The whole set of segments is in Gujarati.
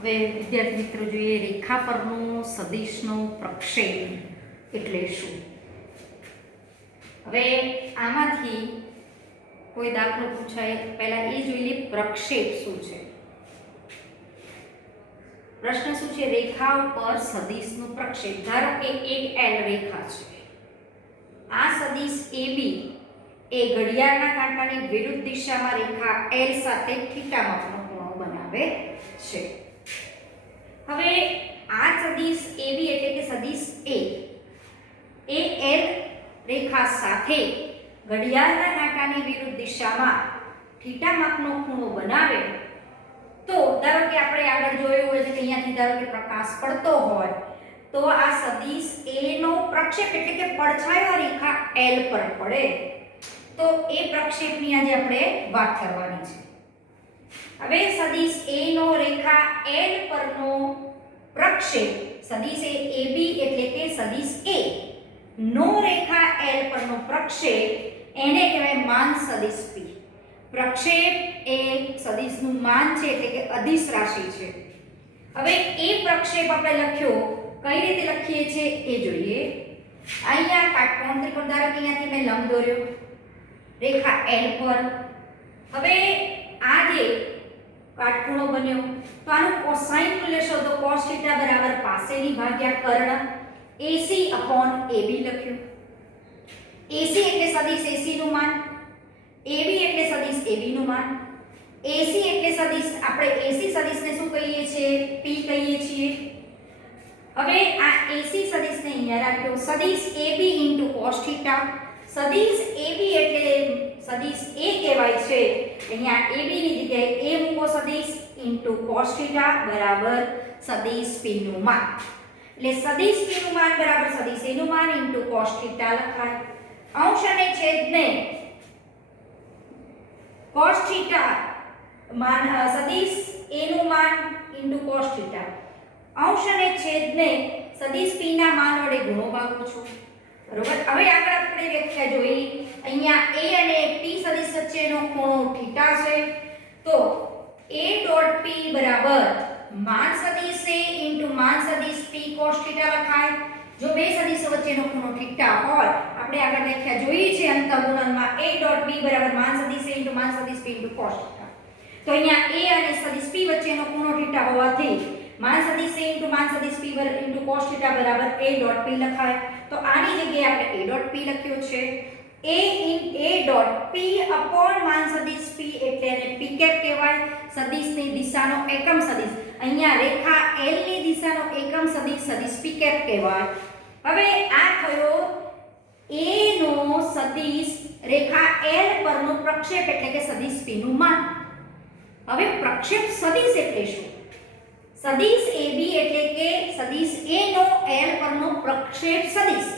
હવે વિદ્યાર્થી મિત્રો જોઈએ રેખા પરનો સદિશનો પ્રક્ષેપ એટલે શું. હવે આમાંથી કોઈ દાખલો પૂછાય પહેલા એ જોઈ લે પ્રક્ષેપ શું છે. પ્રશ્ન શું છે? રેખા ઉપર સદિશનું પ્રક્ષેપ. ધારો કે એક એલ રેખા છે. આ સદિશ AB એ ઘડિયાળના કાંટાની વિરુદ્ધ દિશામાં રેખા L સાથે થીટા માપનો ખૂણો બનાવે છે. હવે આ સદિશ AB એટલે કે સદિશ A એ L રેખા સાથે ઘડિયાળના કાંટાની વિરુદ્ધ દિશામાં થીટા માપનો ખૂણો બનાવે તો ધારો કે આપણે આગળ જોયું હોય છે કે અહીંયાથી ધારો કે પ્રકાશ પડતો હોય તો આ સદિશ A નો પ્રક્ષેપ એટલે કે પડછાયો રેખા L પર પડે તો એ પ્રક્ષેપની આજે આપણે વાત કરવાની છે. હવે સદિશ A નો રેખા L પરનો પ્રક્ષેપ સદિશ AB એટલે કે સદિશ A નો રેખા L પરનો પ્રક્ષેપ એને કહેવાય માન સદિશ P. પ્રક્ષેપ એ સદિશનું માન છે એટલે કે અદિશ રાશિ છે. હવે એ પ્રક્ષેપ આપણે લખ્યો કઈ રીતે લખીએ છીએ એ જોઈએ. અહીંયા કાટકોણ ત્રિકોણ ધારો કે અહીંયાથી મેં લંબ દોર્યો રેખા L પર. હવે આ જે કાટખૂણો બન્યો તો આનું કોસાઇન મૂલ્ય શોધો. cos θ બરાબર પાસેની ભાગ્યા કર્ણ AC/AB લખ્યું. AC એટલે સદિશ AC નું માન, AB એટલે સદિશ AB નું માન. AC એટલે સદિશ આપણે AC સદિશને શું કહીએ છીએ? P કહીએ છીએ. હવે આ AC સદિશને અહીંયા રાખ્યો. સદિશ AB cos θ. સદિશ AB એટલે સદિશ A કહેવાય છે. અહીંયા AB ની જગ્યાએ A મૂકો સદિશ cos θ બરાબર સદિશ P નું માન. એટલે સદિશ P નું માન બરાબર સદિશ A નું માન cos θ લખાય. અંશ અને છેદને cos θ માન સદિશ A નું માન cos θ. અંશ અને છેદને સદિશ P ના માન વડે ગુણો ભાગો છો. બરોબર. હવે આગળ આપણે વ્યાખ્યા જોઈ. અહીંયા A અને P સદિશ વચ્ચેનો ખૂણો θ છે તો A.P બરાબર માન સદિશ A માન સદિશ P cos θ લખાય. જો બે સદિશો વચ્ચેનો ખૂણો θ હોય આપણે આગળ વ્યાખ્યા જોઈ છે અંતઃગુણનમાં A.P બરાબર માન સદિશ A માન સદિશ P cos θ. તો અહીંયા A અને સદિશ P વચ્ચેનો ખૂણો θ હોવાથી માન સદિશ A માન સદિશ P cos θ બરાબર A.P લખાય. તો આની જગ્યાએ આપણે A.P લખ્યો છે. A.P અપોન માન સદિશ P એટલે એને P કેપ કહેવાય. સદિશની દિશાનો એકમ સદિશ. અહીંયા રેખા L ની દિશાનો એકમ સદિશ સદિશ P કેપ કહેવાય. હવે આ થયો A નો સદિશ રેખા L પરનો પ્રક્ષેપ એટલે કે સદિશ P નું માન. હવે પ્રક્ષેપ સદિશ એટલે શું? સદિશ AB એટલે કે સદિશ A નો L પરનો પ્રક્ષેપ સદિશ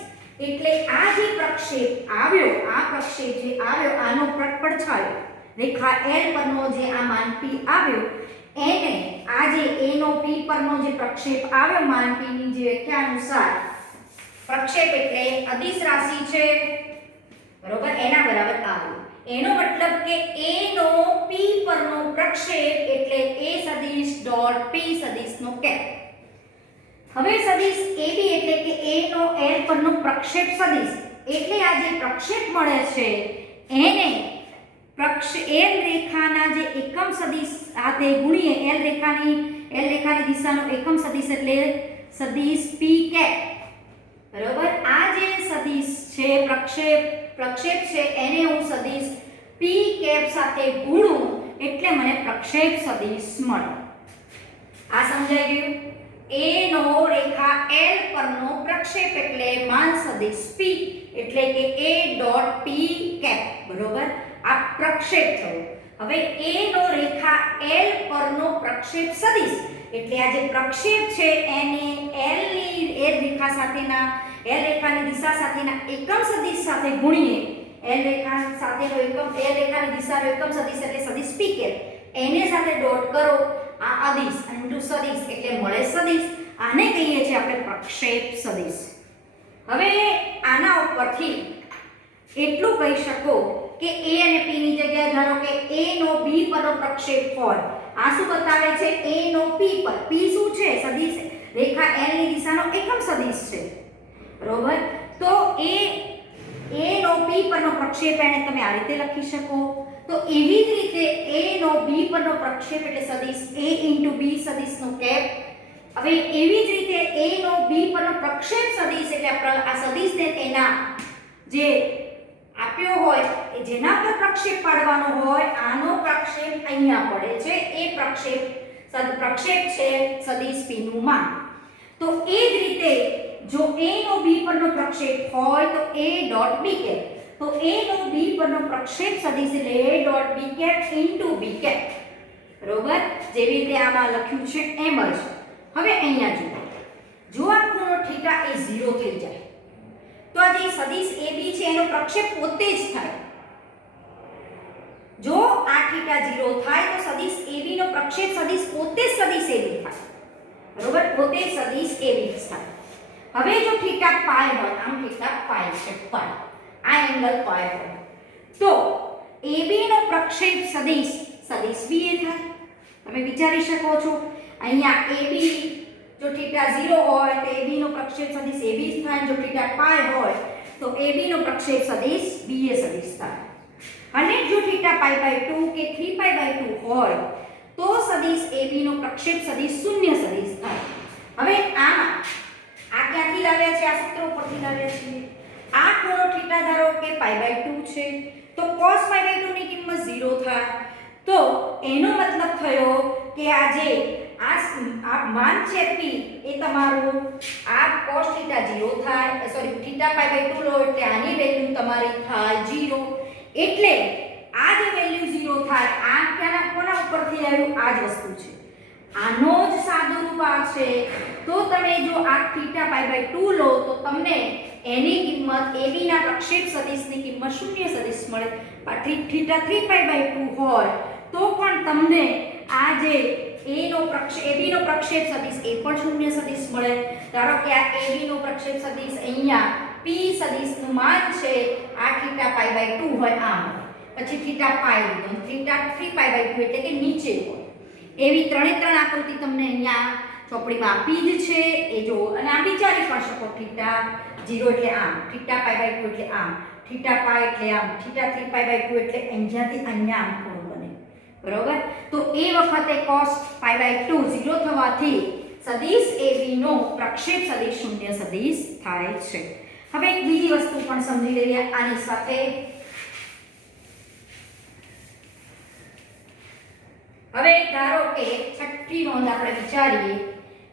એટલે આ જે પ્રક્ષેપ આવ્યો આ પ્રક્ષેપ જે આવ્યો આનો પડછાયો રેખા L પરનો જે આ માન P આવ્યો એને આ જે A નો P પરનો જે પ્રક્ષેપ આવ્યો માન P ની જે વ્યાખ્યા અનુસાર પ્રક્ષેપ એટલે અદિશ રાશિ છે. બરોબર. એના બરાબર આવ્યું. એનો મતલબ કે A નો P પરનો પ્રક્ષેપ એટલે A સદિશ ડોટ P સદિશનો કેપ. હવે સદિશ AB એટલે કે A નો L પરનો પ્રક્ષેપ સદિશ એટલે આ જે પ્રક્ષેપ મળે છે એને L રેખાના જે એકમ સદિશ સાથે ગુણીએ L રેખાની દિશાનો એકમ સદિશ એટલે સદિશ P કેપ. બરોબર. આ જે સદિશ છે પ્રક્ષેપ છે એને હું સદિશ P કેપ સાથે ગુણું એટલે મને પ્રક્ષેપ સદિશ મળે. આ સમજાઈ ગયું? A નો રેખા L પરનો પ્રક્ષેપ એટલે માન સદિશ P એટલે કે A.P કેપ. બરોબર. આ પ્રક્ષેપ થયો. હવે A નો રેખા L પરનો પ્રક્ષેપ સદિશ એટલે આ જે પ્રક્ષેપ છે એને L રેખાની દિશા સાથેના એકમ સદિશ સાથે ગુણીએ L રેખાની દિશાનો એકમ સદિશ એટલે સદિશ P કેપ એને સાથે ડોટ કરો આ અદિશ સદિશ એટલે મળે સદિશ. આને કહીએ છીએ આપણે પ્રક્ષેપ સદિશ. હવે આના ઉપરથી એટલું કહી શકો કે A અને P ની જગ્યાએ ધારો કે A નો B પરનો પ્રક્ષેપ હોય આ શું બતાવે છે a નો p પર p શું છે સદિશ રેખા l ની દિશાનો એકમ સદિશ છે બરોબર તો a નો p પરનો પ્રક્ષેપ એને તમે આ રીતે લખી શકો તો એવી જ રીતે a નો b પરનો પ્રક્ષેપ એટલે સદિશ a * b સદિશનો કેપ હવે એવી જ રીતે a નો b પરનો પ્રક્ષેપ સદિશ એટલે આ સદિશને તેના જે આપ્યો હોય એ જેના પર પ્રક્ષેપ પાડવાનો હોય આનો પ્રક્ષેપ અહીંયા પડે છે એ પ્રક્ષેપ છે સદિશ p નું માન તો એ જ રીતે જો a નો b પરનો પ્રક્ષેપ હોય તો a ડોટ b કેપ તો a નો b પરનો પ્રક્ષેપ સદિશ એટલે a dot b cap * b cap બરોબર જેવી રીતે આમાં લખ્યું છે એમ જ હવે અહીંયા જો આ ખૂણો થીટા એ 0 થઈ જાય તો આ જે સદિશ AB છે એનો પ્રક્ષેપ પોતે જ થાય જો આ થીટા 0 થાય તો સદિશ AB નો પ્રક્ષેપ સદિશ પોતે જ સદિશ AB થાય બરોબર પોતે સદિશ AB થાય હવે જો થીટા પાઈ હોય આમ થીટા પાઈ છે પાઈ આ એંગલ પાઈ હોય તો AB નો પ્રક્ષેપ સદિશ BA થાય તમે વિચારી શકો છો અહીંયા AB જો થીટા 0 હોય તો AB નો પ્રક્ષેપ સદિશ AB થાય જો થીટા પાઈ હોય તો AB નો પ્રક્ષેપ સદિશ BA સદિશ થાય અને જો થીટા π/2 કે 3π/2 હોય તો સદિશ AB નો પ્રક્ષેપ સદિશ શૂન્ય સદિશ થાય હવે આ ક્યાંથી લાવ્યા છે આ સૂત્ર ઉપરથી લાવ્યા છે આ ખૂણો થીટા ધારો કે π/2 છે તો cos π/2 ની કિંમત 0 થાય તો એનો મતલબ થયો કે આ જે આ માન છે p એ તમારું આ cos θ 0 થાય સોરી θ π/2 લો એટલે આની વેલ્યુ તમારી થાય 0 એટલે આ જે વેલ્યુ 0 થાય આ કોના ઉપરથી આવ્યું આ જ વસ્તુ છે આનો જ સાદુરૂપ આ છે તો તમે જો આ θ π/2 લો તો તમને એની કિંમત AB ના પ્રક્ષેપ સદિશની કિંમત શૂન્ય સદિશ મળે પણ θ 3π/2 હોય તો પણ તમને આ જે AB નો પ્રક્ષેપ સદિશ એ પણ શૂન્ય સદિશ મળે ધારો કે આ AB નો પ્રક્ષેપ સદિશ અહીંયા p સદિશનું માન છે આ θ π/2 હોય આમ પછી θ π લીધો θ 3π/2 એટલે કે નીચે હોય એવી ત્રણે ત્રણ આકૃતિ તમને અહીંયા ચોપડીમાં આપી જ છે એ જો અને આ વિચારી પણ શકો θ 0 એટલે આમ θ π/2 એટલે આમ θ π એટલે આમ θ 3π/2 એટલે અહીંયાથી અહીંયા આમ ખૂણો બને બરોબર તો એ વખતે cos π/2 0 થવાથી સદિશ AB નો પ્રક્ષેપ સદિશ શૂન્ય સદિશ થાય છે હવે એક બીજી વસ્તુ પણ સમજી લઈએ આની સાથે હવે ધારો કે છઠ્ઠી નોંધ આપણે વિચારીએ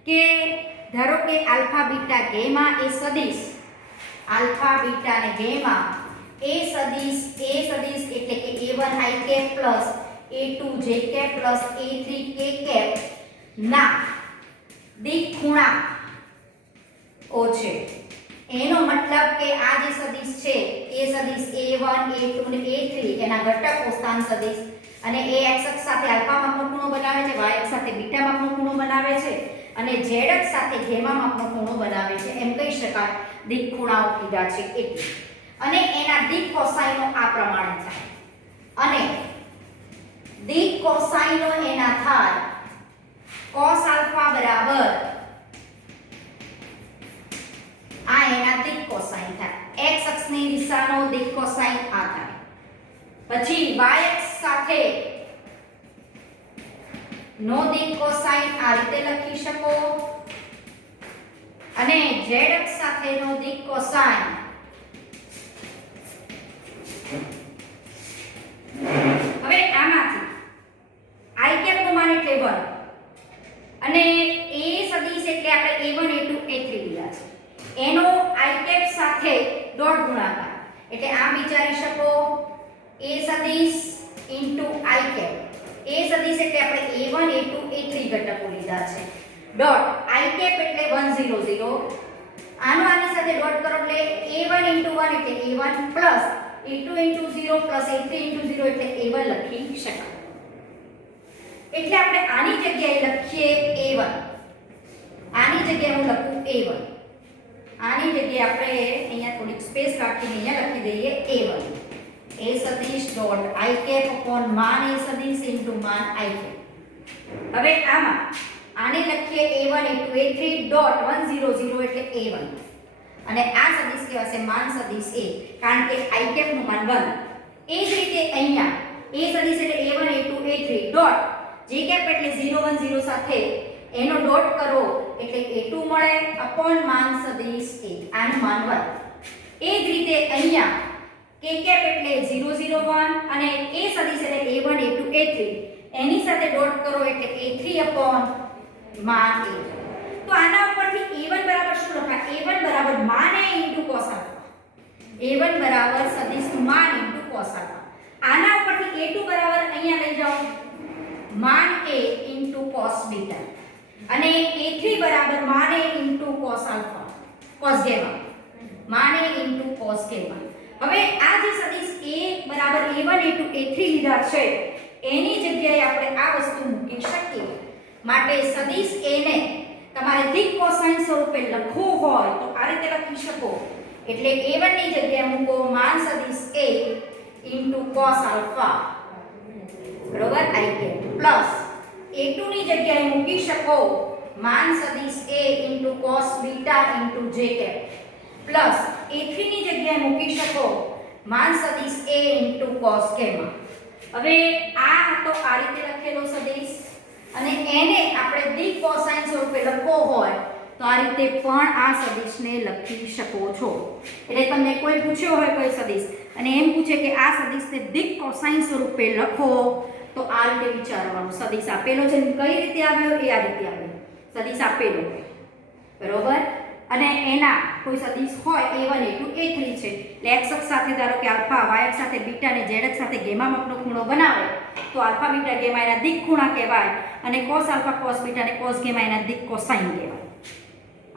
કે ધારો કે આલ્ફા બીટા ગેમા એ સદિશ આલ્ફા બીટા અને ગેમા એ સદિશ એટલે કે a1 i cap plus a2 j cap plus a3 k cap ના દિક ખૂણાઓ છે એનો મતલબ કે આ જે સદિશ છે એ સદિશ a1 a2 અને a3 એના ઘટકો સ્થાન સદિશ અને એ x અક્ષ સાથે આલ્ફા માપનો ખૂણો બનાવે છે y અક્ષ સાથે બીટા માપનો ખૂણો બનાવે છે અને z અક્ષ સાથે ગેમા માપનો ખૂણો બનાવે છે એમ કહી શકાય દિક ખૂણાઓ કીધા છે એટલે અને એના દિક કોસાઇનો આ પ્રમાણે થાય અને દિક કોસાઇનો એના થાય cos આલ્ફા બરાબર આ એના દિક કોસાઇન થાય x અક્ષની દિશાનો દિક કોસાઇન આ થાય પછી y અક્ષ સાથે નો દિક કોસાઇન આ રીતે લખી શકો અને z અક્ષ સાથેનો દિક કોસાઇન હવે આમાંથી i કેપ નું માન એટલે 1 અને a સદિશ એટલે આપણે a1 a2 a3 લીધા છે એનો i કેપ સાથે ડોટ ગુણાકાર એટલે આમ વિચારી શકો a સદિશ * i કેપ a સદિશ એટલે આપણે a1 a2 a3 ઘટકો લીધા છે ડોટ i કેપ એટલે 1 0 0 આનો આની સાથે ડોટ કરો એટલે a1 * 1 એટલે a1 plus a2 * 0 plus a3 * 0 એટલે a1 લખી શકાય એટલે આપણે આની જગ્યાએ લખીએ a1 આની જગ્યાએ હું લખું a1 આની જગ્યાએ આપણે અહીંયા થોડીક સ્પેસ રાખીને અહીંયા લખી દઈએ a1 a સદિશ ડોટ i કેપ અપોન માન a સદિશ ઇન્ટુ માન i કેપ હવે આમાં આને લખીએ a1 a2 a3 ડોટ 1 0 0 એટલે a1 અને આ સદિશ કહેવાશે માન સદિશ a કારણ કે i કેપ નું માન 1. એ જ રીતે અહીંયા a સદિશ એટલે a1 a2 a3 dot j cap એટલે 0 1 0 સાથે એનો ડોટ કરો એટલે a2 મળે અપોન માન સદિશ a આનું માન 1. એ જ રીતે અહીંયા k કેપ એટલે 0 0 1 અને a સદિશ એટલે a1 a2 a3 એની સાથે ડોટ કરો એટલે a3 અપોન માન a. તો આના ઉપરથી a1 બરાબર શું લખાય? a1 બરાબર માન a into cos alpha. a1 બરાબર સદિશ માન ઇન્ટુ cos આલ્ફા. આના ઉપરથી a2 બરાબર અહીંયા લઈ જાઓ માન a ઇન્ટુ cos બીટા અને a3 બરાબર માન a into cos alpha cos gamma માન a ઇન્ટુ cos gamma. હવે આ જે સદિશ a બરાબર a1 a2 a3 લીધા છે એની જગ્યાએ આપણે આ વસ્તુ મૂકી શકીએ. માટે સદિશ a ને તમારે દિક કોસાઇન સ્વરૂપે લખવું હોય તો આ રીતે લખી શકો. એટલે a1 ની જગ્યાએ મૂકો માન સદિશ a ઇન્ટુ cos આલ્ફા બરોબર i કે પ્લસ a2 ની જગ્યાએ મૂકી શકો માન સદિશ a into cos beta into j cap plus a3 ની જગ્યાએ મૂકી શકો માન સદિશ a ઇન્ટુ cos gamma. હવે આ તો આ રીતે લખેલો સદિશ અને એને આપણે દિક કોસાઇન સ્વરૂપે લખવો હોય તો આ રીતે પણ આ સદિશને લખી શકો છો. એટલે તમને કોઈ પૂછ્યો હોય કોઈ સદિશ અને એમ પૂછે કે આ સદિશને દિક કોસાઇન સ્વરૂપે લખો તો આ રીતે વિચારવાનું. સદિશ આપેલો છે કઈ રીતે આવ્યો એ આ રીતે આવ્યો. સદિશ આપેલો બરોબર અને એના કોઈ સદિશ હોય a1 a2 a3 છે એટલે x અક્ષ સાથે ધારો કે આલ્ફા y અક્ષ સાથે બીટા અને z અક્ષ સાથે ગેમા માપનો ખૂણો બનાવે તો આલ્ફા બીટા ગેમા એના દિક ખૂણા કહેવાય અને cos આલ્ફા cos બીટા અને cos ગેમા એના દિક કોસાઇન કહેવાય.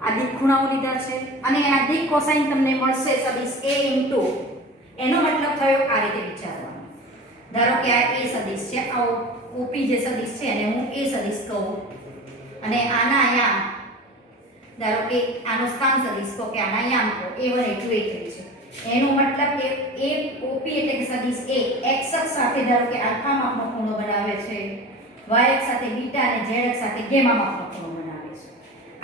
આ દિક ખૂણાઓ લીધા છે અને એના દિક કોસાઇન તમને મળશે સદિશ a ઇન્ટુ એનો મતલબ થયો આ રીતે વિચારવાનો. ધારો કે આ a સદિશ છે આ OP જે સદિશ છે એને હું a સદિશ કહું અને આના અહીંયા ધારો કે આનો સ્થાન સદિશ કહો કે આના અહીંયા મૂકો a1 a2 a3 છે. એનો મતલબ કે a OP એટલે કે સદિશ a x અક્ષ સાથે ધારો કે આલ્ફા માપનો ખૂણો બનાવે છે y અક્ષ સાથે બીટા અને z અક્ષ સાથે ગેમા માપનો ખૂણો બનાવે છે.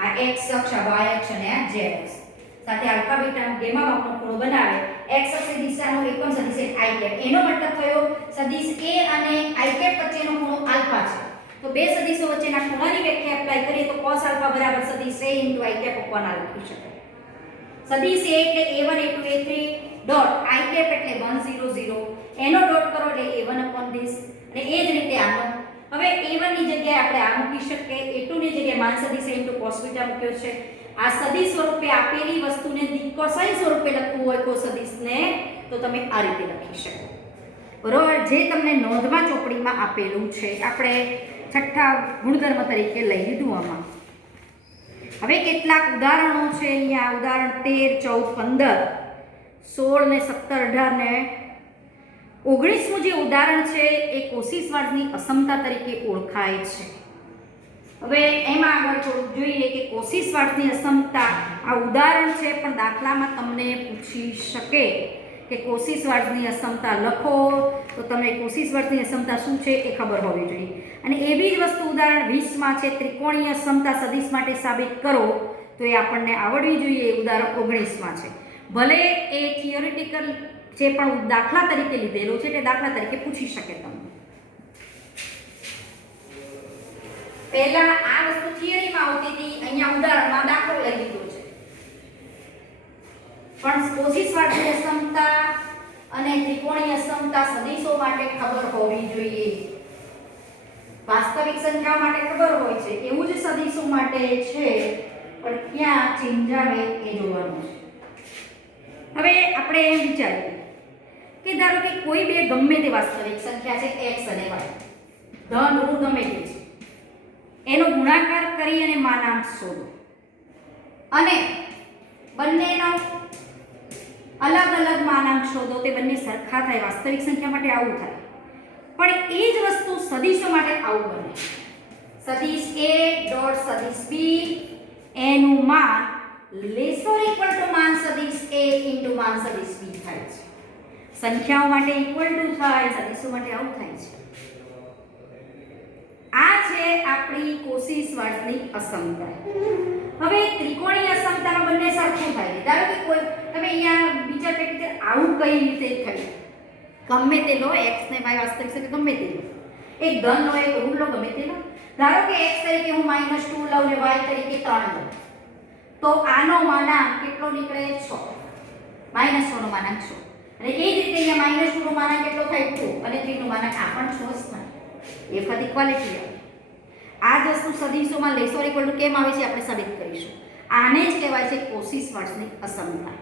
આ x અક્ષ y અક્ષ અને આ z અક્ષ સાથે આલ્ફા બીટા અને ગેમા માપનો ખૂણો બનાવે x અક્ષની દિશાનો એકમ સદિશ i કેપ. એનો મતલબ થયો સદિશ a અને i કેપ વચ્ચેનો ખૂણો આલ્ફા છે. તો બે સદિશો વચ્ચેના ખૂણાની વ્યાખ્યા એપ્લાય કરીએ તો cos આલ્ફા બરાબર સદિશ a * i cap upon r લખી શકાય. સદિશ a એટલે a1 a2 a3 dot i cap એટલે 1 0 0 એનો ડોટ કરો એટલે a1 upon this અને એ જ રીતે આનો. હવે a1 ની જગ્યાએ આપણે આ મૂકી શકીએ a2 ની જગ્યાએ માન સદિશ a * cos બીટા મૂક્યો છે. આ સદિશ સ્વરૂપે આપેલી વસ્તુને દિક કોસાઇન સ્વરૂપે લખવું હોય કોઈ સદિશને તો તમે આ રીતે લખી શકો. બરોબર જે તમને નોંધમાં ચોપડીમાં આપેલું છે આપણે છઠ્ઠા ગુણધર્મ તરીકે લઈ લીધું આમાં. હવે કેટલાક ઉદાહરણો છે અહીંયા ઉદાહરણ 13 14 15 16 ને 17 18 ને 19મું જે ઉદાહરણ છે એ કોશિશવાદની અસમતા તરીકે ઓળખાય છે. હવે એમાં આગળ થોડુંક જોઈએ કે કોશિશવાદની અસમતા આ ઉદાહરણ છે પણ દાખલામાં તમને પૂછી શકે કે કોશિશવાદની અસમતા લખો તો તમને કોશિશવાદની અસમતા શું છે એ ખબર હોવી જોઈએ. અને એવી જ વસ્તુ ઉદાહરણ 20માં છે ત્રિકોણીય સમતા સદિશ માટે સાબિત કરો તો એ આપણને આવડવી જોઈએ. ઉદાહરણ 19માં છે ભલે એ થિયોરિટિકલ જે પણ દાખલા તરીકે લીધેલો છે તે દાખલા તરીકે પૂછી શકે તમને. પહેલા આ વસ્તુ થિયરીમાં આવતી હતી અહીંયા ઉદાહરણમાં દાખલો લઈ લીધો છે પણ કોશિશવાદની અસમતા અને ત્રિકોણીય અસમતા સદિશો માટે ખબર હોવી જોઈએ. વાસ્તવિક સંખ્યાઓ માટે ખબર હોય છે એવું જ સદિશો માટે છે પણ ક્યાં ચેન્જ આવે એ જોવાનું છે. હવે આપણે એમ વિચારીએ કે ધારો કે કોઈ બે ગમે તે વાસ્તવિક સંખ્યા છે x અને y ધન ઋણ ગમે તે છે એનો ગુણાકાર કરી અને માનાંક શોધો અને બંનેનો અલગ અલગ માનાંક શોધો તે બંને સરખા થાય. વાસ્તવિક સંખ્યા માટે આવું થાય પણ એ જ વસ્તુ સદિશો માટે આવું બને. સદિશ a ડોટ સદિશ b એનું માન લેસર ઇક્વલ ટુ માન સદિશ a ઇન્ટુ માન સદિશ b થાય છે. સંખ્યાઓ માટે ઇક્વલ ટુ થાય સદિશો માટે આવું થાય છે. આ છે છે આપણી કોશી-શ્વાર્ટ્ઝની અસમતા. હવે ત્રિકોણીય અસમતામાં બંને સરખું થાય છે. ધારો કે કોઈ તમે અહીંયા બીજા પેટે આવું કઈ રીતે થાય, ગમે તે લો, x ને y વાસ્તવિક સંખ્યા ગમે તે લો, એક ધન લો, એક ઋણ લો, ગમે તે લો. ધારો કે x તરીકે હું -2 લઉં ને y તરીકે 3 લઉં, તો આનો માનાંક કેટલો નીકળે? 6. -6 નો માનાંક 6. અને એ જ રીતે અહીંયા -2 નો માનાંક કેટલો થાય? 2. અને 3 નો માનાંક આ પણ 6 જ થાય. એ ફરી ઇક્વાલિટી આવે. આ જ વસ્તુ સદિશોમાં લેસ ઓર ઇક્વલ ટુ કેમ આવે છે આપણે સાબિત કરીશું. આને જ કહેવાય છે કોશી-શ્વાર્ટ્ઝની અસમતા.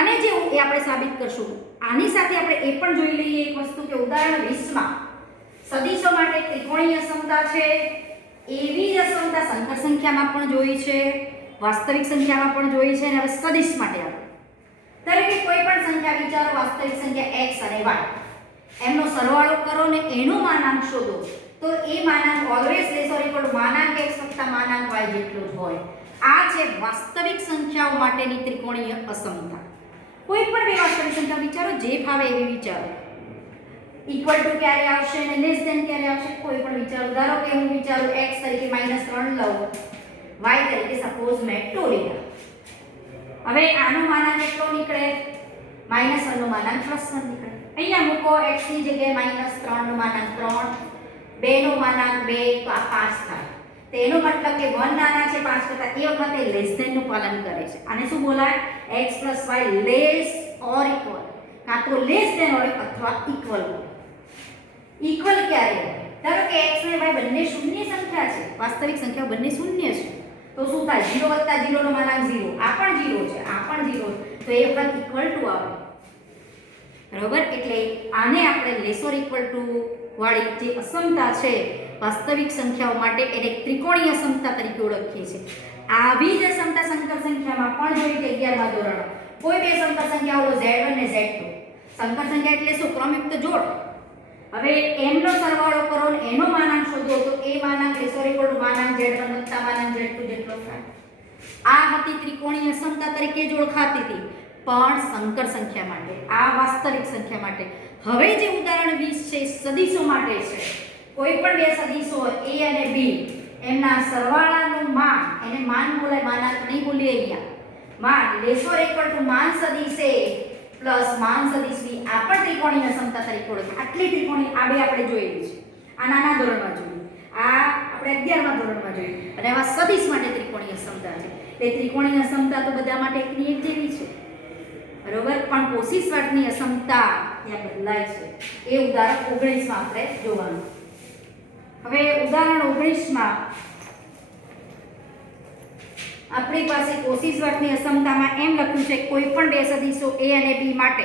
અને જે એ આપણે સાબિત કરશું. આની સાથે આપણે એ પણ જોઈ લઈએ એક વસ્તુ કે ઉદાહરણ 20 માં સદિશો માટે ત્રિકોણીય અસમતા છે. એવી જ અસમતા સંકર સંખ્યામાં પણ જોઈ છે, વાસ્તવિક સંખ્યામાં પણ જોઈ છે. અને હવે સદિશ માટે આપણે ધારો કે કોઈ પણ સંખ્યા વિચારો, વાસ્તવિક સંખ્યા x અને y, એમનો સરવાળો કરો ને એનો માનાંક શોધો, તો એ માનાંક always less or equal to માનાંક x વત્તા માનાંક y જેટલો જ હોય. આ છે વાસ્તવિક સંખ્યાઓ માટેની ત્રિકોણીય અસમતા. કોઈ પણ બે વાસ્તવિક સંખ્યા વિચારો, જે ફાવે એવી વિચારો. ઇક્વલ ટુ ક્યારે આવશે અને લેસ ધેન ક્યારે આવશે, કોઈ પણ વિચારો. ધારો કે હું વિચારું x તરીકે -3 લઉં, y તરીકે સપોઝ મેં 2 લીધા. હવે આનો માનાંક કેટલો નીકળે? -1 નો માનાંક +1 નીકળે. અહીંયા મૂકો, x ની જગ્યાએ -3 નો માનાંક 3, 2 નો માનાંક 2, તો આ 5 થાય. તેનો મતલબ કે 1 નાના છે 5 કરતા, એ વખતે લેસ ધેન નું પાલન કરે છે. આને શું બોલાય? x + y less or equal, કાં તો લેસ ધેન હોય અથવા ઇક્વલ હોય. ઇક્વલ ક્યારે હોય? ધારો કે x અને y બંને શૂન્ય સંખ્યા છે, વાસ્તવિક સંખ્યાઓ બંને શૂન્ય છે, તો શું થાય? 0 + 0 નો માનાંક 0, આ પણ 0 છે, આ પણ 0, તો એ વખત ઇક્વલ ટુ આવે. બરોબર? એટલે આને આપણે લેસ ઓર ઇક્વલ ટુ વાળી જે અસમતા છે વાસ્તવિક સંખ્યાઓ માટે, એને ત્રિકોણીય અસમતા તરીકે ઓળખીએ છીએ. આવી જ અસમતા સંકર સંખ્યામાં પણ જોઈ છે 11મા ધોરણમાં. કોઈ બે સંકર સંખ્યાઓ Z1 ને Z2. સંકર સંખ્યા એટલે શું? ક્રમયુક્ત જોડ. હવે એમનો સરવાળો કરો ને એનો માનાંક શોધો, તો એ માનાંક લેસ ઓર ઇક્વલ ટુ માનાંક Z1 વત્તા માનાંક Z2 જેટલો થાય. આ હતી ત્રિકોણીય અસમતા તરીકે જ ઓળખાતી હતી, પણ સંકર સંખ્યા માટે, આ વાસ્તવિક સંખ્યા માટે. હવે જે ઉદાહરણ 20 છે સદિશો માટે છે. કોઈ પણ બે સદિશો a અને b, એમના સરવાળાનું માન, એને માન બોલાય, માનાંક નહીં બોલીએ અહીંયા. માન લેસ ઓર ઇક્વલ ટુ માન સદિશ a પ્લસ માન સદિશ b, આ પણ ત્રિકોણીય અસમતા તરીકે ઓળખાય. આટલી ત્રિકોણી આ બે આપણે જોયેલી છે. આ નાના ધોરણમાં જોઈ, આ આપણે 11મા ધોરણમાં જોઈ. અને આવા સદિશ માટે ત્રિકોણીય અસમતા છે. તે ત્રિકોણીય અસમતા તો બધા માટે એકની એક જેવી છે, બરોબર? પણ કોશી-શ્વાર્ટ્ઝની અસમતા ત્યાં બદલાય છે. એ ઉદાહરણ 19 માં આપણે જોવાનું. હવે ઉદાહરણ 19 માં આપણી પાસે કોશી-શ્વાર્ટ્ઝની અસમતામાં એમ લખ્યું છે, કોઈ પણ બે સદિશો a અને b માટે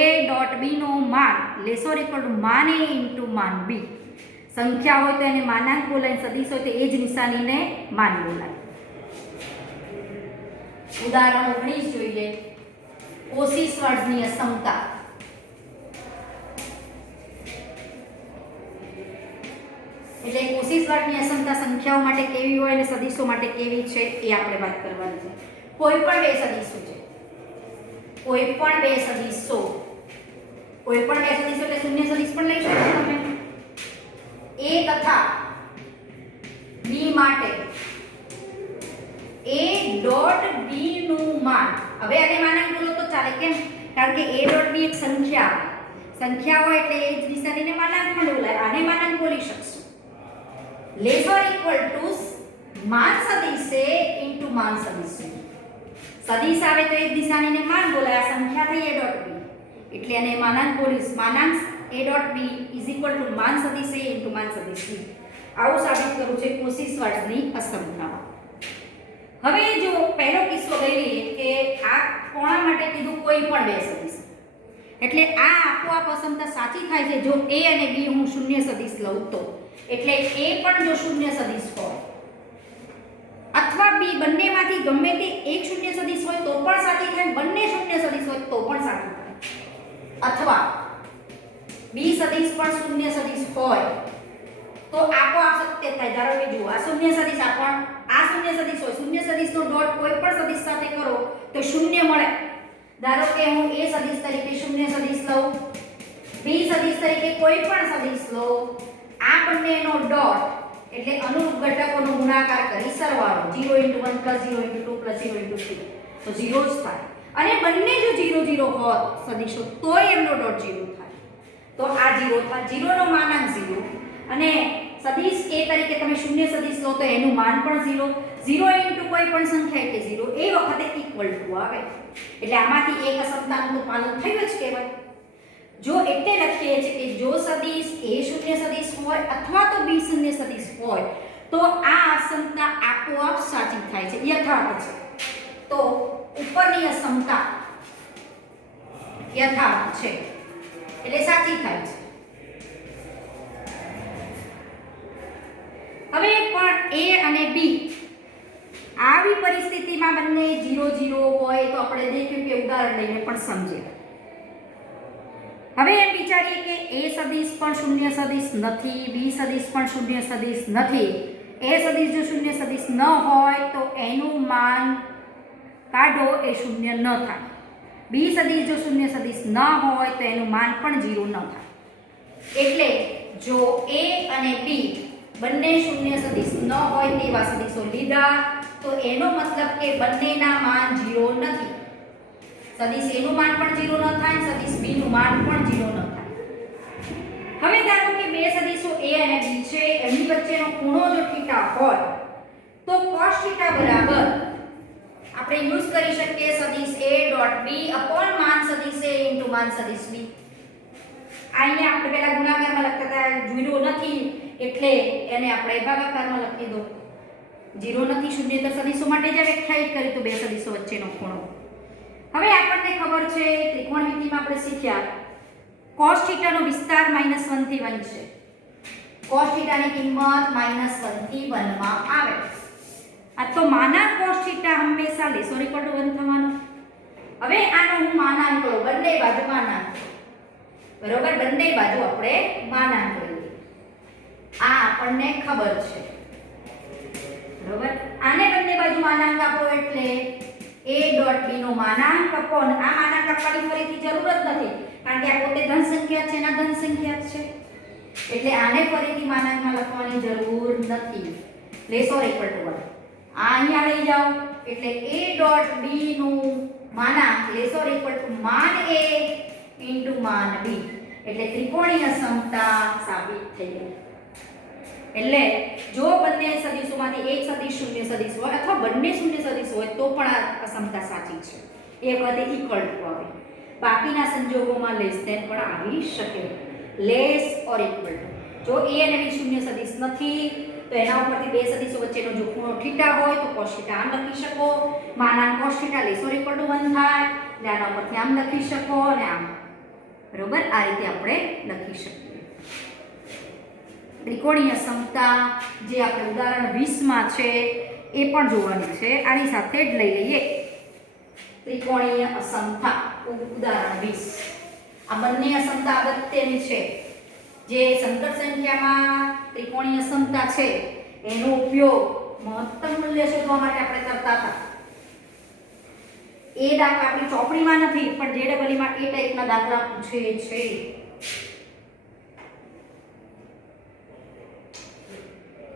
a.b નો માન લેસ ઓર ઇક્વલ ટુ માન a ઇન્ટુ માન b. સંખ્યા હોય તો એને માનાંક બોલાય, સદિશ હોય તો એ જ નિશાનીને માન બોલાય. ઉદાહરણ 19 જોઈએ. કોશી-શ્વાર્ટ્ઝની અસમતા. એટલે કોશી-શ્વાર્ટ્ઝની અસમતા સંખ્યાઓ માટે કેવી હોય અને સદિશો માટે કેવી છે એ આપણે વાત કરવાની છે. કોઈ પણ બે સદિશો છે, કોઈ પણ બે સદિશો એટલે શૂન્ય સદિશ પણ લઈ શકો તમે. a તથા b માટે a.b નું માન, હવે આને માનાંક બોલો તો ચાલે. કેમ? કારણ કે a.b એક સંખ્યા હોય એટલે એ જ નિશાનીને માનાંક પણ બોલાય. આને માનાંક બોલી શકશું. લેસ ઓર ઇક્વલ ટુ માન સદિશ a ઇન્ટુ માન સદિશ b. સદિશ આવે તો એ જ નિશાનીને માન બોલાય. આ સંખ્યા થઈ a.b, એટલે આને માનાંક બોલીશ. માનાંક a.b ઇઝ ઇક્વલ ટુ માન સદિશ a ઇન્ટુ માન સદિશ b. આવું સાબિત કરવું છે કોશી-શ્વાર્ટ્ઝની અસમતામાં. હવે જો પહેલો કિસ્સો લઈ લઈએ કે આ કોણા માટે કીધું કોઈ પણ બે સદિશ, એટલે આ આપોઆપ અસમતા સાચી થાય છે જો a અને b હું શૂન્ય સદિશ લઉં તો. એટલે a પણ જો શૂન્ય સદિશ હોય અથવા b, બંનેમાંથી ગમે તે એક શૂન્ય સદિશ હોય તો પણ સાચી થાય, બંને શૂન્ય સદિશ હોય તો પણ સાચું થાય. અથવા b સદિશ પણ શૂન્ય સદિશ હોય તો આપોઆપ સત્ય થાય. ધારો કે જુઓ, આ શૂન્ય સદિશ, આ શૂન્ય સદિશ હોય, શૂન્ય સદિશનો ડોટ કોઈ પણ સદિશ સાથે કરો તો શૂન્ય મળે. ધારો કે હું a સદિશ તરીકે શૂન્ય સદિશ લઉં, b સદિશ તરીકે કોઈ પણ સદિશ લઉં, આ બંનેનો ડોટ એટલે અનુરૂપ ઘટકોનો ગુણાકાર કરી સરવાળો 0 * 1 + 0 * 2 + 0 * 3 તો 0 જ થાય. અને બંને જો 0 0 હોત સદીશો તોય એમનો ડોટ 0 થાય. તો આ 0 થાય. 0 નો માનાંક 0 અને સદીશ a તરીકે તમે શૂન્ય સદીશ લો તો એનું માન પણ 0. 0 * કોઈ પણ સંખ્યા એટલે 0 એ વખતે ઇક્વલ ટુ આવે. એટલે આમાંથી એક અસમતાનું પાલન થયું જ કહેવાય. જો એટલે લખીએ છીએ કે જો સદીશ a શૂન્ય સદીશ હોય અથવા તો b શૂન્ય સદીશ હોય તો આ અસમતા આપોઆપ સાચી થાય છે, યથાર્થ છે. તો ઉપરની અસમતા યથાર્થ છે એટલે સાચી થાય છે. હવે પણ a અને b આવી પરિસ્થિતિમાં બંને 0 0 હોય તો આપણે દેખ્યું કે ઉદાહરણ લઈને પણ સમજીએ. હવે એમ વિચારીએ કે a સદીશ પણ શૂન્ય સદીશ નથી, b સદીશ પણ શૂન્ય સદીશ નથી. a સદીશ જો શૂન્ય સદીશ ન હોય તો એનું માન કાઢો એ શૂન્ય ન થાય. b સદીશ જો શૂન્ય સદીશ ન હોય તો એનું માન પણ 0 ન થાય. એટલે જો a અને b બંને શૂન્ય સદીશ ન હોય તેવા સદીશો લીધા તો એનો મતલબ કે બંનેના માન 0 નથી. સદીશ a નું માન પણ 0 ન થાય, સદીશ b નું માન પણ 0 ન થાય. હવે ધારો કે બે સદીશો a અને b છે, એમની વચ્ચેનો ખૂણો જો θ હોય તો cos θ બરાબર આપણે યુઝ કરી શકીએ સદીશ a ડોટ b અપોન માન સદીશ a ઇન્ટુ માન સદીશ b. અહીંયા આપણે પહેલા ગુણાકારમાં લખતા હતા, જોયું નથી એટલે એને આપણે ભાગાકારમાં લખી દો. 0 નથી શૂન્યેતર સદીશો માટે જ વ્યાખ્યાયિત કરી તો બે સદીશો વચ્ચેનો ખૂણો. હવે આપણને ખબર છે ત્રિકોણમિતિમાં આપણે શીખ્યા cos θ નો વિસ્તાર -1 થી 1 છે. cos θ ની કિંમત -1 થી 1 માં આવે. આ તો માનાંક cos θ હંમેશા લેસો ઇક્વલ ટુ 1 થવાનો. હવે આનો હું માનાંક લઉં, બંને બાજુ માનાંક, બરોબર, બંને બાજુ આપણે માનાંક લઈએ. આ આપણને ખબર છે, બરોબર. આને બંને બાજુ માનાંક આપો એટલે a ડોટ b નો માનાંક અપોન આ માનાંક આપવાની ફરીથી જરૂર જ નથી કારણ કે આ પોતે ધન સંખ્યા છે, ના ધન સંખ્યા છે એટલે આને ફરીથી માનાંકમાં લખવાની જરૂર નથી. લેસો ઇક્વલ ટુ 1 આ અહીંયા લઈ જાઓ એટલે a ડોટ b નું માનાંક લેસો ઇક્વલ ટુ માન a ઇન્ટુ માન b એટલે ત્રિકોણીય સમતા સાબિત થઈ ગઈ. એટલે જો બંને સદીશોમાંથી એક સદીશ શૂન્ય સદીશ હોય અથવા બંને શૂન્ય સદીશ હોય તો પણ આ અસમતા સાચી છે. એ વખતે ઇક્વલ ટુ આવે. બાકીના સંજોગોમાં લેસ ધેન પણ આવી શકે. Less or equal to. જો a અને b શૂન્ય સદીશ નથી તો એના ઉપરથી બે સદીશો વચ્ચેનો જો ખૂણો θ હોય તો cos θ આમ લખી શકો, માનાંક cos θ less or equal to 1 થાય એટલે આના ઉપરથી આમ લખી શકો અને આમ, બરોબર. આ રીતે આપણે લખી શકીએ. ત્રિકોણીય સમતા જે આપણે ઉદાહરણ 20 માં છે એ પણ જોવાની છે. આની સાથે જ લઈ લઈએ ત્રિકોણીય અસમતા ઉદાહરણ 20. આ બંને અસમતા અગત્યની છે. જે સંકર સંખ્યામાં ત્રિકોણીય અસમતા છે એનો ઉપયોગ મહત્તમ મૂલ્ય શોધવા માટે આપણે કરતા હતા. એ દાખલા આપણી ચોપડીમાં નથી પણ JEE માં એ ટાઈપના દાખલા પૂછે છે.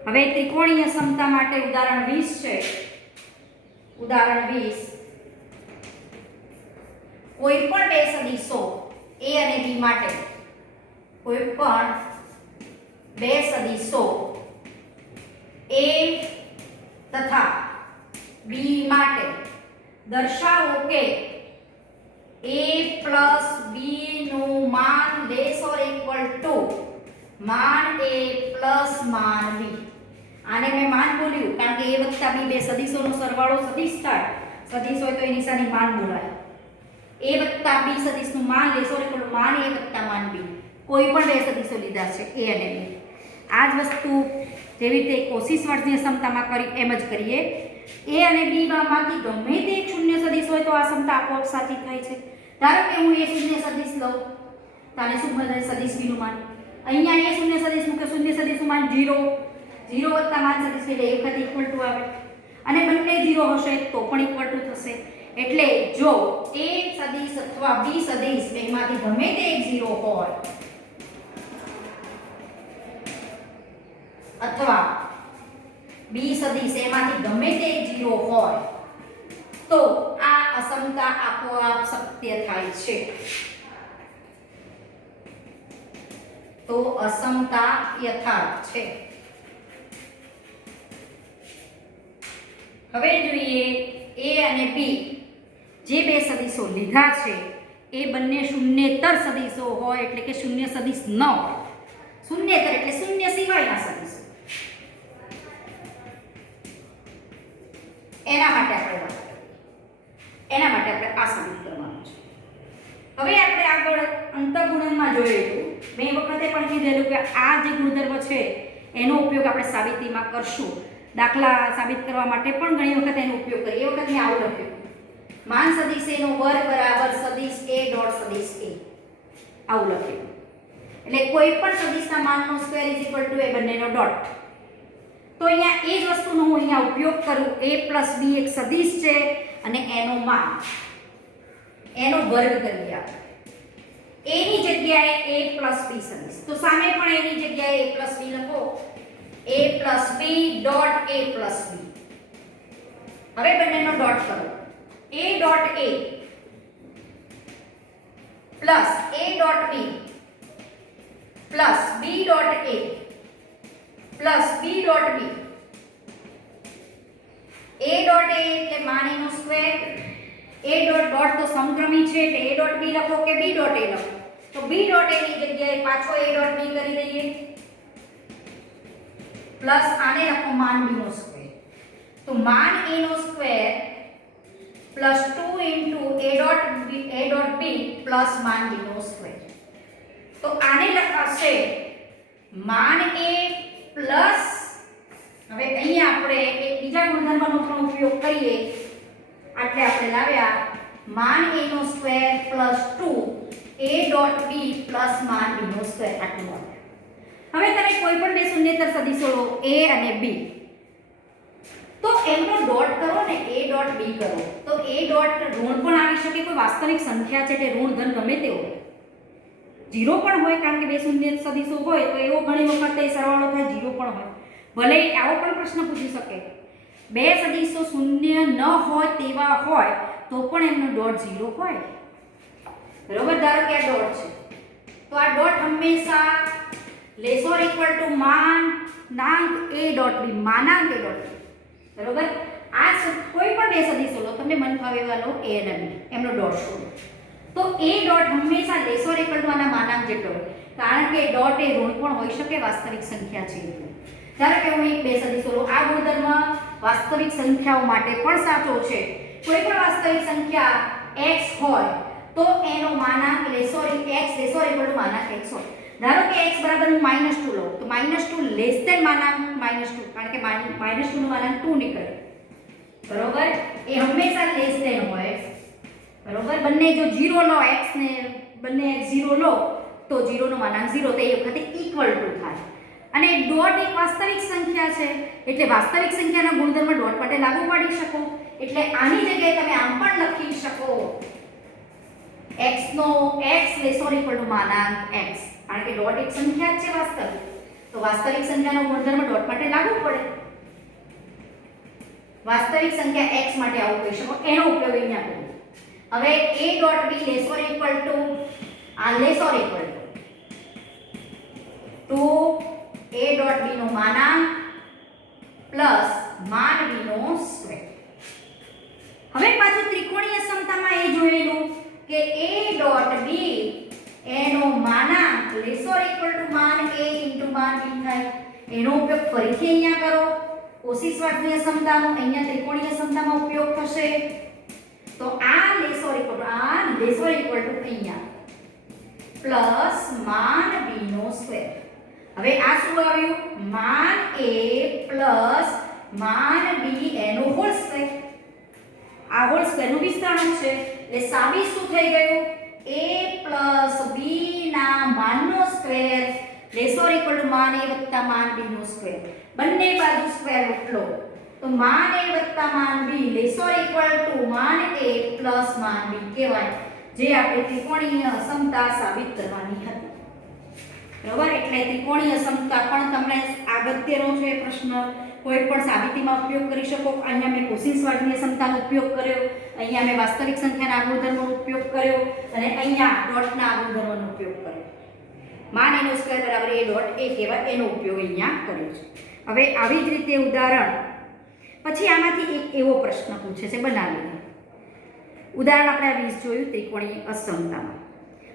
હવે ત્રિકોણીય સમતા માટે ઉદાહરણ 20 છે. ઉદાહરણ 20 કોઈ પણ બે સદીશો a અને b માટે કોઈ પણ બે સદીશો a તથા b માટે દર્શાવો કે a plus b નું માન લેસ ઓર ઇક્વલ ટુ માન a plus માન b. આને મેં માન બોલ્યું કારણ કે a વત્તા b બે સદીશોનો સરવાળો સદીશ થાય. સદીશ હોય તો એ નિશાની માન બોલાય. a વત્તા b સદીશનું માન લેસ ઓર ઇક્વલ ટુ માન a વત્તા માન b. કોઈ પણ બે સદીશો લીધા છે a અને b. આ જ વસ્તુ જેવી રીતે કોશિશ વર્ગની સમતામાં કરી એમ જ કરીએ. a અને b માંથી ગમે તે એક શૂન્ય સદીશ હોય તો આ સમતા આપોઆપ સાચી થાય છે. ધારો કે હું a શૂન્ય સદીશ લઉં તો આને શું મળે? સદીશ b નું માન. અહીંયા a શૂન્ય સદીશ મૂકે શૂન્ય સદીશનું માન 0 0 વત્તા માન સદીશ એટલે એક વખત ઇક્વલ ટુ આવે અને બંને 0 હશે તો પણ ઇક્વલ ટુ થશે. એટલે જો a સદીશ અથવા b સદીશ બેમાંથી ગમે તે એક 0 હોય અથવા બી સદિશ એમાંથી ગમે તે 0 હોય તો આ અસમતા આપોઆપ સત્ય થાય છે. તો અસમતા યથાર્થ છે. હવે જોઈએ એ અને બી જે બે સદિશો લીધા છે એ બંને શૂન્યેતર સદિશો હોય એટલે કે શૂન્ય સદિશ ન હોય. શૂન્યેતર એટલે શૂન્ય સિવાયના સદિશો. એના માટે આપણે વાત કરીએ. એના માટે આપણે આ સાબિત કરવાનું છે. હવે આપણે આગળ અંતઃગુણનમાં જોયેલું મેં વખતે પણ કીધેલું કે આ જે ગુણધર્મ છે એનો ઉપયોગ આપણે સાબિતીમાં કરશું. દાખલા સાબિત કરવા માટે પણ ઘણી વખત એનો ઉપયોગ કરીએ. એ વખત મેં આવું લખ્યું, માન સદિશ a નો વર્ગ બરાબર સદિશ a ડોટ સદિશ a. આવું લખ્યું. એટલે કોઈ પણ સદિશના માનનો સ્ક્વેર ઇઝ ઇક્વલ ટુ એ બંનેનો ડોટ. તો અહીંયા એ જ વસ્તુનો હું અહીંયા ઉપયોગ કરું. a પ્લસ b એક સદિશ છે અને એનો માન એનો વર્ગ કરીએ આપણે. a ની જગ્યાએ a પ્લસ b સદિશ. તો સામે પણ a ની જગ્યાએ a પ્લસ b લખો. a plus b dot a plus b. હવે બંનેનો ડોટ કરો. a dot a plus a dot b plus b dot a plus b dot b. a dot a એટલે માન એનો સ્ક્વેર. a ડોટ ડોટ તો સમક્રમી છે એટલે a ડોટ b લખો કે b ડોટ a લખો. તો b ડોટ a ની જગ્યાએ પાછો a ડોટ b કરી દઈએ પ્લસ આને લખો માન b નો સ્ક્વેર. તો માન a નો square plus 2 into a dot b plus માન b નો સ્ક્વેર. તો આને લખાશે માન a પ્લસ, હવે અહીંયા આપણે એક બીજા ગુણધર્મનો પણ ઉપયોગ કરીએ. એટલે આપણે લાવ્યા માન a નો square plus 2 a dot b plus માન b નો સ્ક્વેર. આટલું આવે. હવે તમે કોઈ પણ બે શૂન્યેતર સદિશો લો a અને b, તો એમનો ડોટ કરો ને a ડોટ b કરો. તો a ડોટ ઋણ પણ આવી શકે, કોઈ વાસ્તવિક સંખ્યા છે એટલે ઋણ ધન ગમે તે હોય. 0 પણ હોય કારણ કે બે શૂન્ય સદિશો હોય તો એવો ઘણી વખત એ સરવાળો થાય 0 પણ હોય. ભલે આવો પણ પ્રશ્ન પૂછી શકે, બે સદિશો શૂન્ય ન હોય તેવા હોય તો પણ એમનો ડોટ 0 હોય. બરોબર, ધારો કે આ ડોટ છે તો આ ડોટ હંમેશા લેસ ઓર ઇક્વલ ટુ માનાંક a ડોટ b, માનાંક a ડોટ b. બરોબર, આ કોઈ પણ બે સદિશો લો, તમને મન ફાવે એવા લો a અને b, એમનો ડોટ શોધો. તો a ડોટ હંમેશા લેસ ઓર ઇક્વલ ટુ આના માનાંક જેટલો હોય, કારણ કે ડોટ એ ઋણ પણ હોઈ શકે, વાસ્તવિક સંખ્યા છે એટલે. ધારો કે હું એક બે સદિશો લો, આ ગુણધર્મ વાસ્તવિક સંખ્યાઓ માટે પણ સાચો છે. કોઈ પણ વાસ્તવિક સંખ્યા x હોય તો એનો માનાંક less or x less or equal to માનાંક x હોય. ધારો કે x બરાબર હું -2 લઉં તો -2 લેસ ધેન માનાંક -2, કારણ કે -2 નું માનાંક 2 નીકળે. બરોબર, એ હંમેશા લેસ ધેન હોય. બરોબર, બંને જો 0 લો x ને બંને x 0 લો તો 0 નું માનાંક 0, તો એ વખતે ઇક્વલ ટુ થાય. અને ડોટ એક વાસ્તવિક સંખ્યા છે એટલે વાસ્તવિક સંખ્યાના ગુણધર્મ ડોટ માટે લાગુ પાડી શકો. એટલે આની જગ્યાએ તમે આમ પણ લખી શકો x નો x less or equal to માનાંક x, કારણ કે ડોટ એક સંખ્યા જ છે વાસ્તવિક, તો વાસ્તવિક સંખ્યાનો ગુણધર્મ ડોટ માટે લાગુ પડે. વાસ્તવિક સંખ્યા x માટે આવું કહી શકો, એનો ઉપયોગ અહીંયા કરીએ. હવે a dot b less or equal to આ less or equal to a dot b નો માનાંક પ્લસ માન b નો સ્ક્વેર. હવે પાછું ત્રિકોણીય સમતામાં એ જોયેલું કે a ડોટ b એનો માનાંક લેસ ઓર ઇક્વલ ટુ માન a ઇન્ટુ માન b થાય. એનો ઉપયોગ ફરીથી અહીંયા કરો. કોશિશવાર્ધીય સમતાનો અહીંયા ત્રિકોણીય સમતામાં ઉપયોગ થશે. તો આ લેસ ઓર ઇક્વલ ટુ અહીંયા પ્લસ માન b નો સ્ક્વેર. હવે આ શું આવ્યું? માન a પ્લસ માન b એનો હોલ સ્ક્વેર. આ હોલ સ્ક્વેર નું વિસ્તરણ છે એટલે સાબિત શું થઈ ગયું? a પ્લસ b ના માનનો square less or equal to માન a વત્તા માન b નો સ્ક્વેર. બંને બાજુ સ્ક્વેર રૂટ લો તો માન a વત્તા માન b less or equal to માન a પ્લસ માન b કહેવાય, જે આપણે ત્રિકોણીય અસમતા સાબિત કરવાની હતી. બરાબર. એટલે ત્રિકોણીય સમતા પણ તમને અગત્યનો છે પ્રશ્ન. કોઈ પણ સાબિતીમાં ઉપયોગ કરી શકો. અહીંયા મેં કોસિન્સ-સ્વાર્ટની સમતાનો ઉપયોગ કર્યો, અહીંયા મેં વાસ્તવિક સંખ્યાના ગુણધર્મનો ઉપયોગ કર્યો અને અહીંયા ડોટના ગુણધર્મનો ઉપયોગ કર્યો. માન એનો સ્ક્વેર બરાબર a ડોટ a કહેવાય એનો ઉપયોગ અહીંયા કર્યો છે. હવે આવી જ રીતે ઉદાહરણ પછી આમાંથી એક એવો પ્રશ્ન પૂછે છે બનાવીને. ઉદાહરણ આપણે આ 20 જોયું ત્રિકોણીય અસમતામાં.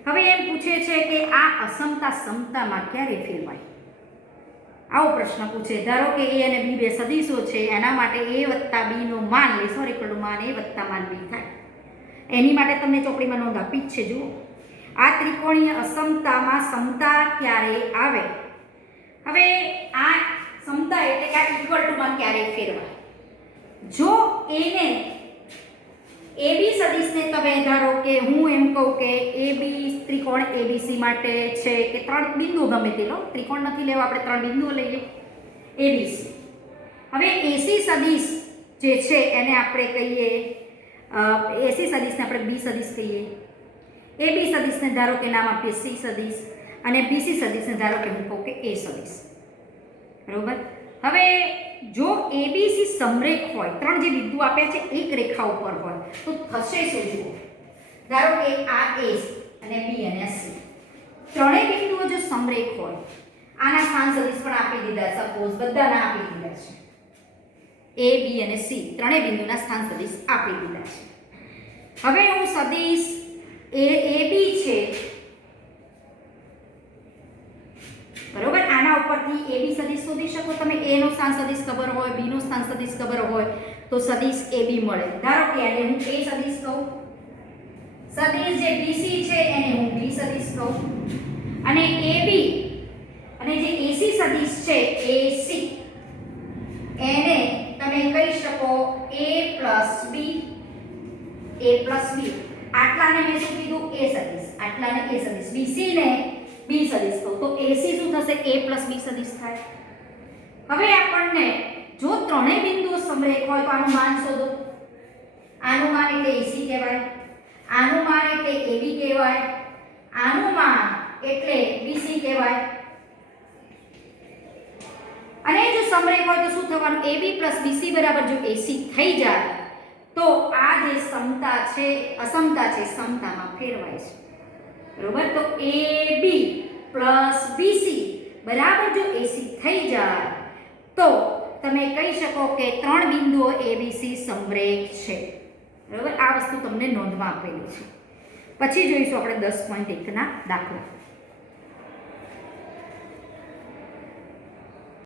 હવે એમ પૂછે છે કે આ અસમતા સમતામાં ક્યારે ફેરવાય. આવો પ્રશ્ન પૂછે. ધારો કે a અને b બે સદિશો છે, એના માટે a b નું માન લેશો રેકડું માન a માન b થાય. એની માટે તમને ચોપડીમાં નોંધ આપી જ છે. જુઓ, આ ત્રિકોણીય અસમતામાં સમતા ક્યારે આવે. હવે આ સમતા એટલે કે આ ઇક્વલ ટુમાં ક્યારે ફેરવાય. જો a ને AB સદિશને તમે ધારો કે હું એમ કહું કે AB ત્રિકોણ ABC માટે છે કે 3 બિંદુ ગમે તે લો, ત્રિકોણ નથી લેવા, આપણે 3 બિંદુઓ લઈએ ABC. હવે AC સદિશ જે છે એને આપણે કહીએ AC સદિશને આપણે B સદિશ કહીએ. AB સદિશને ધારો કે નામ આપીએ C સદિશ અને BC સદિશને ધારો કે હું કહું કે A સદિશ. બરોબર. હવે જો ABC સમરેખ હોય, 3 જે બિંદુ આપ્યા છે એક રેખા ઉપર હોય તો થશે શું જુઓ. ધારો કે આ A અને B અને C ત્રણેય બિંદુઓ જો સમરેખ હોય, આના સ્થાન સદિશ પણ આપી દીધા, સપોઝ બધાના આપી દીધા છે. A B અને C ત્રણેય બિંદુના સ્થાન સદિશ આપી દીધા છે. હવે હું સદિશ AB છે બરોબર, આના ઉપરથી AB સદિશ શોધી શકો તમે. A નો સ્થાન સદિશ ખબર હોય, B નો સ્થાન સદિશ ખબર હોય તો સદિશ AB મળે. ધારો કે આને હું A સદિશ કહું, સદિશ જે BC છે એને હું B સદિશ કહું અને AB અને જે AC સદિશ છે AC એને તમે કહી શકો A+B. આટલાને મેં શું કીધું A સદિશ, આટલાને A સદિશ, BC ને B સદિશ કહું તો AC શું થશે A+B સદિશ થાય. હવે આપણને જો ત્રણેય બિંદુઓ સમરેખ હોય તો આનું માન શોધો. આનું માન એટલે AC કહેવાય, આનું માન એટલે AB કહેવાય, આનું માન એટલે BC કહેવાય. અને જો સમરેખ હોય તો શું થવાનું, AB + BC બરાબર જો AC થઈ જાય તો આ જે સમતા છે અસમતા છે સમતામાં ફેરવાય છે. બરોબર. તો AB + BC બરાબર જો AC થઈ જાય તો તમે કહી શકો કે 3 બિંદુઓ ABC સમરેખ છે. બરોબર. આ વસ્તુ તમને નોંધમાં આપેલી છે. પછી જોઈશું આપણે 10.1 ના દાખલા.